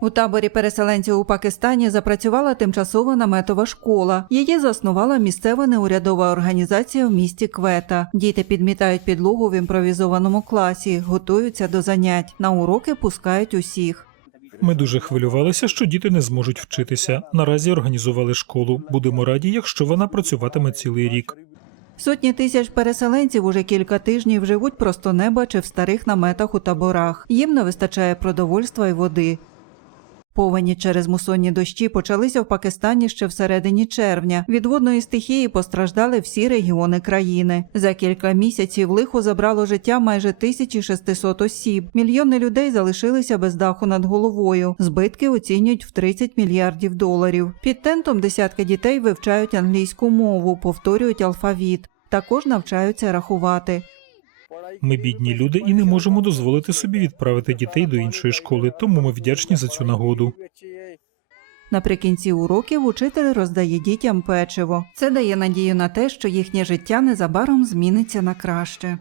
У таборі переселенців у Пакистані запрацювала тимчасова наметова школа. Її заснувала місцева неурядова організація в місті Квета. Діти підмітають підлогу в імпровізованому класі, готуються до занять. На уроки пускають усіх. Ми дуже хвилювалися, що діти не зможуть вчитися. Наразі організували школу. Будемо раді, якщо вона працюватиме цілий рік. Сотні тисяч переселенців уже кілька тижнів живуть просто неба чи в старих наметах у таборах. Їм не вистачає продовольства і води. Повені через мусонні дощі почалися в Пакистані ще всередині червня. Від водної стихії постраждали всі регіони країни. За кілька місяців лихо забрало життя майже 1600 осіб. Мільйони людей залишилися без даху над головою. Збитки оцінюють в 30 мільярдів доларів. Під тентом десятки дітей вивчають англійську мову, повторюють алфавіт. Також навчаються рахувати. Ми бідні люди і не можемо дозволити собі відправити дітей до іншої школи, тому ми вдячні за цю нагоду. Наприкінці уроків учитель роздає дітям печиво. Це дає надію на те, що їхнє життя незабаром зміниться на краще.